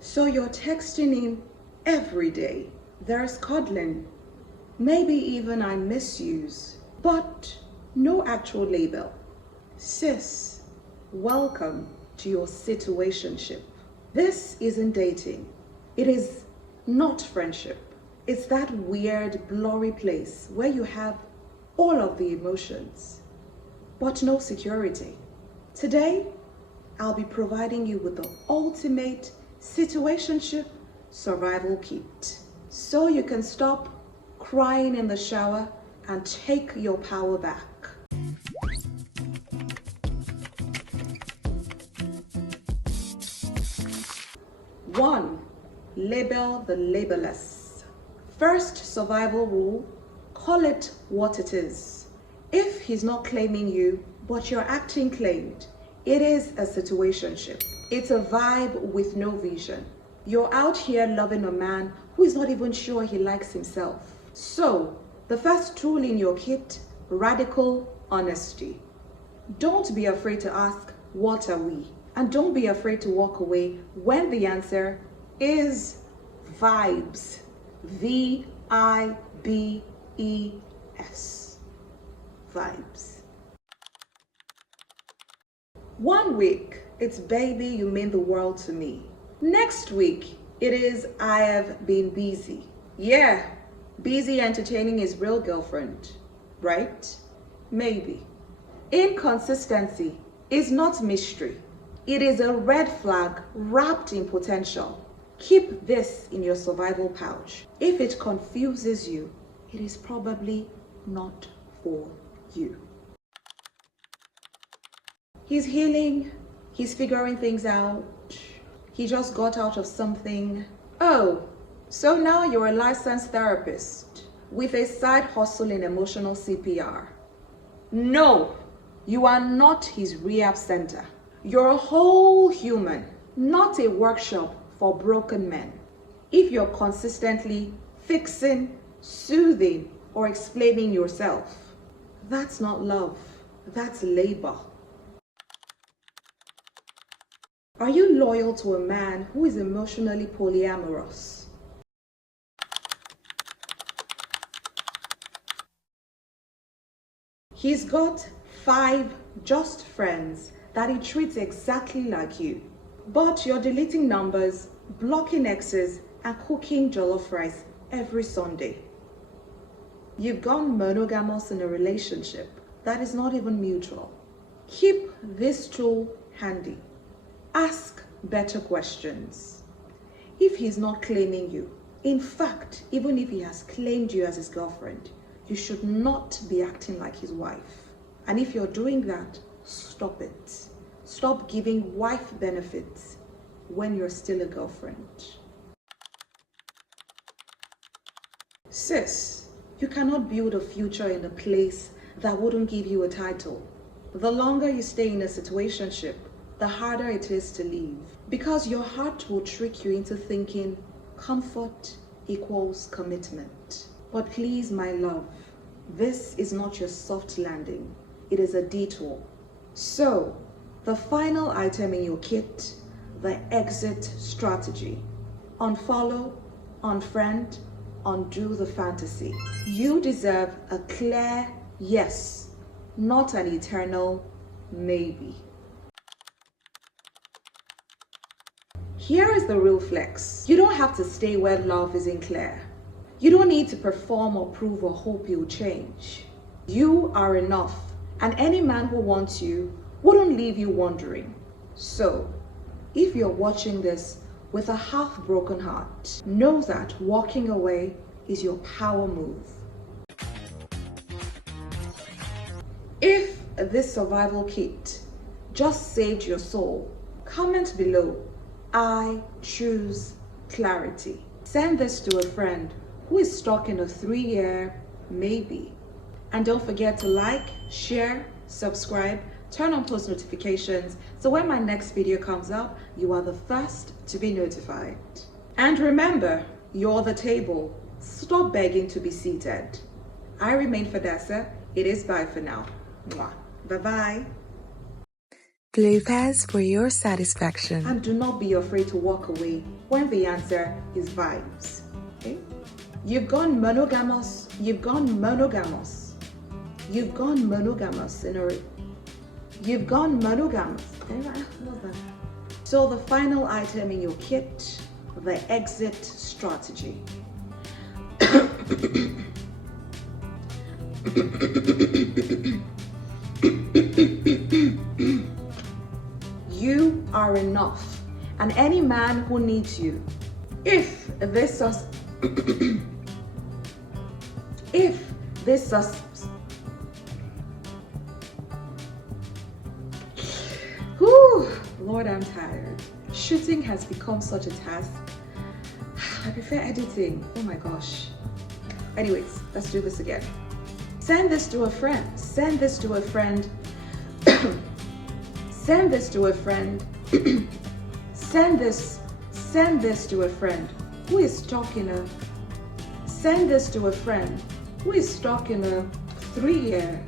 So you're texting him every day. There's cuddling, maybe even I misuse, but no actual label. Sis, welcome to your situationship. This isn't dating. It is not friendship. It's that weird, blurry place where you have all of the emotions, but no security. Today, I'll be providing you with the ultimate situationship survival kit, so you can stop crying in the shower and take your power back. 1. Label the labelless. First survival rule, call it what it is. If he's not claiming you, but you're acting claimed, it is a situationship. It's a vibe with no vision. You're out here loving a man who is not even sure he likes himself. So, the first tool in your kit, radical honesty. Don't be afraid to ask, what are we? And don't be afraid to walk away when the answer is vibes. V-I-B-E-S. Vibes. 1 week, it's baby, you mean the world to me. Next week, it is I have been busy. Yeah, busy entertaining his real girlfriend, right? Maybe. Inconsistency is not mystery. It is a red flag wrapped in potential. Keep this in your survival pouch. If it confuses you, it is probably not for you. He's healing, he's figuring things out, he just got out of something. Oh, so now you're a licensed therapist with a side hustle in emotional CPR. No, you are not his rehab center. You're a whole human, not a workshop for broken men. If you're consistently fixing, soothing, or explaining yourself, that's not love, that's labor. Are you loyal to a man who is emotionally polyamorous? He's got 5 just friends that he treats exactly like you, but you're deleting numbers, blocking exes, and cooking jollof rice every Sunday. You've gone monogamous in a relationship that is not even mutual. Keep this tool handy. Ask better questions. If he's not claiming you, in fact, even if he has claimed you as his girlfriend, you should not be acting like his wife. And if you're doing that, stop it. Stop giving wife benefits when you're still a girlfriend. Sis, you cannot build a future in a place that wouldn't give you a title. The longer you stay in a situationship, the harder it is to leave, because your heart will trick you into thinking comfort equals commitment. But please, my love, this is not your soft landing. It is a detour. So, the final item in your kit, the exit strategy. Unfollow, unfriend, undo the fantasy. You deserve a clear yes, not an eternal maybe. Here is the real flex. You don't have to stay where love isn't clear. You don't need to perform or prove or hope you'll change. You are enough, and any man who wants you wouldn't leave you wondering. So, if you're watching this with a half-broken heart, know that walking away is your power move. If this survival kit just saved your soul, comment below, I choose clarity. Send this to a friend who is stuck in a 3-year maybe. And don't forget to like, share, subscribe, turn on post notifications so when my next video comes up, you are the first to be notified. And remember, you're the table. Stop begging to be seated. I remain FAYDESSA. It is bye for now. Mwah. Bye-bye. Bloopers for your satisfaction. And do not be afraid to walk away when the answer is vibes. Okay? You've gone monogamous. You've gone monogamous. You've gone monogamous in a... You've gone monogamous. So the final item in your kit, the exit strategy. You are enough, and any man who needs you, if this Lord, I'm tired. Shooting has become such a task. I prefer editing. Oh my gosh. Anyways, let's do this again. Send this to a friend. Send this to a friend. Send this to a friend. Send this to a friend who is stuck in a... Send this to a friend who is stuck in a 3-year